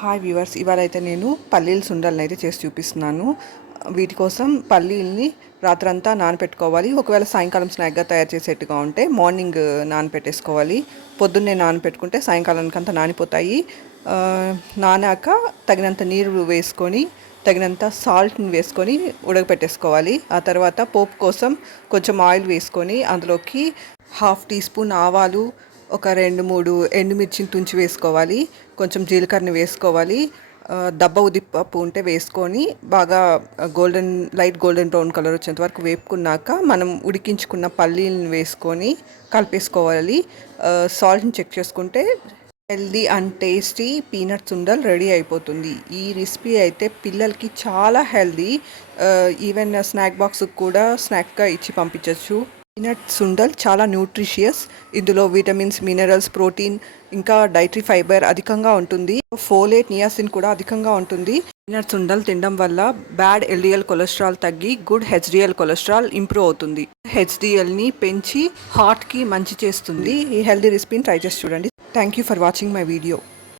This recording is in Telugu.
హాయ్ వ్యూవర్స్, ఇవాళ అయితే నేను పల్లీల సుండల్ని అయితే చేసి చూపిస్తున్నాను. వీటి కోసం పల్లీల్ని రాత్రంతా నానపెట్టుకోవాలి. ఒకవేళ సాయంకాలం స్నాక్గా తయారు చేసేట్టుగా ఉంటే మార్నింగ్ నానపెట్టేసుకోవాలి. పొద్దున్నే నానపెట్టుకుంటే సాయంకాలానికంతా నానిపోతాయి. నానాక తగినంత నీరు వేసుకొని తగినంత సాల్ట్ని వేసుకొని ఉడకపెట్టేసుకోవాలి. ఆ తర్వాత పోపు కోసం కొంచెం ఆయిల్ వేసుకొని అందులోకి 1/2 టీ స్పూన్ ఆవాలు, ఒక 2-3 ఎండుమిర్చిని తుంచి వేసుకోవాలి. కొంచెం జీలకర్రని వేసుకోవాలి. దబ్బ ఉద్దిపప్పు ఉంటే వేసుకొని బాగా లైట్ గోల్డెన్ బ్రౌన్ కలర్ వచ్చేంత వరకు వేపుకున్నాక మనం ఉడికించుకున్న పల్లీలను వేసుకొని కలిపేసుకోవాలి. సాల్ట్ని చెక్ చేసుకుంటే healthy and tasty peanut sundal ready అయిపోతుంది. ఈ రెసిపీ అయితే పిల్లలకి చాలా హెల్దీ. ఈవెన్ స్నాక్ బాక్స్కి కూడా స్నాక్గా ఇచ్చి పంపించవచ్చు. పీనట్ సుండల్ చాలా న్యూట్రిషియస్. ఇందులో విటమిన్స్, మినరల్స్, ప్రోటీన్, ఇంకా డైటరీ ఫైబర్ అధికంగా ఉంటుంది. ఫోలేట్, నియాసిన్ కూడా అధికంగా ఉంటుంది. పీనట్ సుండల్ తినడం వల్ల బ్యాడ్ ఎల్డిఎల్ కొలెస్ట్రాల్ తగ్గి గుడ్ హెచ్డిఎల్ కొలెస్ట్రాల్ ఇంప్రూవ్ అవుతుంది. హెచ్డిఎల్ని పెంచి హార్ట్కి మంచి చేస్తుంది. ఈ హెల్దీ రెసిపీని ట్రై చేసి చూడండి. Thank you for watching my video.